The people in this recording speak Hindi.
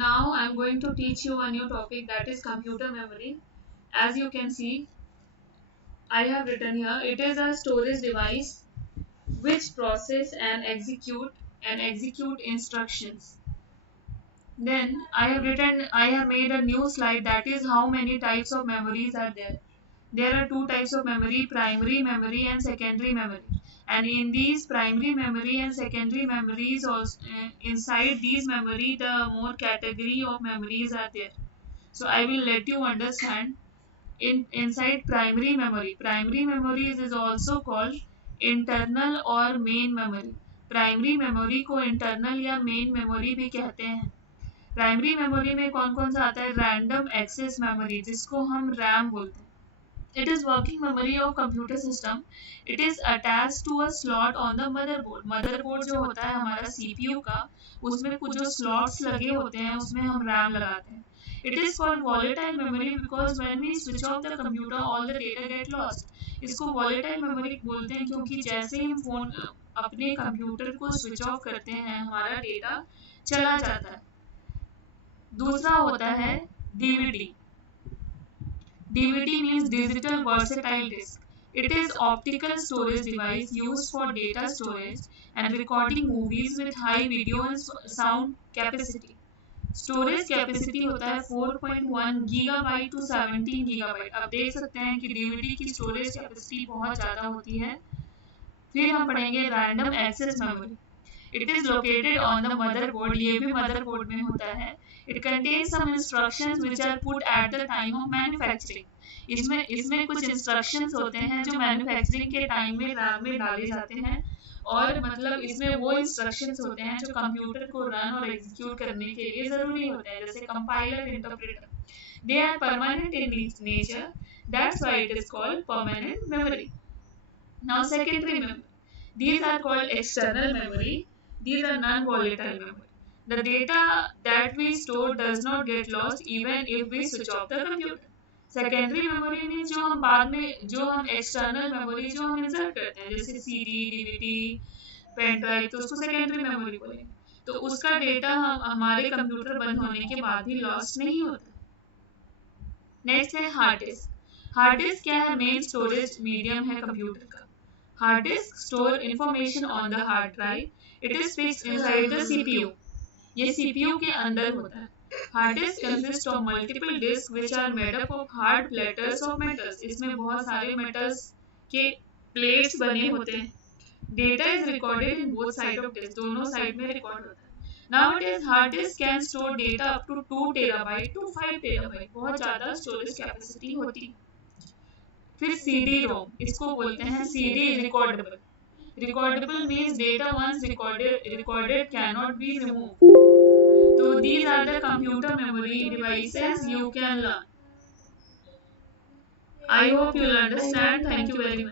Now I'm going to teach you a new topic, that is computer memory. As you can see, I have written here, it is a storage device which process and execute instructions. Then I have made a new slide, that is how many types of memories are there. There are two types of memory, primary memory and secondary memory. And in these primary memory and secondary memories, also inside these memory, the more category of memories are there. So I will let you understand. Inside primary memory, primary memories is also called internal और main memory. प्राइमरी मेमोरी को इंटरनल या मेन मेमोरी भी कहते हैं. प्राइमरी मेमोरी में कौन कौन सा आता है? रैंडम एक्सेस मेमोरी, जिसको हम रैम बोलते हैं. It is working memory of computer system. It is attached to a slot on the motherboard. Motherboard जो होता है हमारा CPU का, उसमें कुछ जो slots लगे होते हैं उसमें हम RAM लगाते हैं. It is called volatile memory because when we switch off the computer, all the data get lost. इसको volatile memory बोलते हैं क्योंकि जैसे ही हम फोन अपने कंप्यूटर को स्विच ऑफ करते हैं हमारा डेटा चला जाता है. दूसरा होता है DVD. DVD means digital versatile disk. It is optical storage device used for data storage and recording movies with high video and sound capacity. Storage capacity होता है 4.1 गीगाबाइट टू 17 गीगाबाइट. आप देख सकते हैं कि डीवीडी की स्टोरेज कैपेसिटी बहुत ज़्यादा होती है. फिर हम पढ़ेंगे random access memory. It is located on the motherboard. ये भी मदरबोर्ड में होता है. It contains some instructions which are put at the time of manufacturing. इसमें कुछ इंस्ट्रक्शंस होते हैं जो मैन्युफैक्चरिंग के टाइम में रैम में डाले जाते हैं. और मतलब इसमें वो इंस्ट्रक्शंस होते हैं जो कंप्यूटर को रन और एग्जीक्यूट करने के लिए जरूरी होते हैं, जैसे compiler, interpreter. They are permanent in nature, that's why it is called permanent memory. Now secondary memory. These are called external memory. These are non-volatile memory. The data that we store does not get lost even if we switch off the computer. Secondary memory में जो हम बाद में जो हम एक्सटर्नल मेमोरी जो हम इंसर्ट करते हैं, जैसे सीडी, डीवीडी, पेन ड्राइव, तो उसको सेकेंडरी मेमोरी बोलेंगे. तो उसका डेटा हमारे कंप्यूटर बंद होने के बाद भी लॉस्ट नहीं होता. नेक्स्ट है हार्ड डिस्क. हार्ड डिस्क क्या है? मेन स्टोरेज मीडियम है कंप्यूटर का. Hard disk store information on the hard drive. It is fixed inside the CPU. ये CPU के अंदर होता है. Hard disk consists of multiple disks which are made up of hard platters of metals. इसमें बहुत सारे metals के plates बने होते हैं. Data is recorded in both sides of disk. दोनों साइड में रिकॉर्ड होता है. Nowadays hard disk can store data up to 2 terabyte to 5 terabyte. बहुत ज़्यादा storage capacity होती है. फिर सीडी रोम, इसको बोलते हैं CD recordable. Recordable means data once recorded cannot be remove. तो these are the computer memory devices you can learn. I hope you will understand. Thank you very much.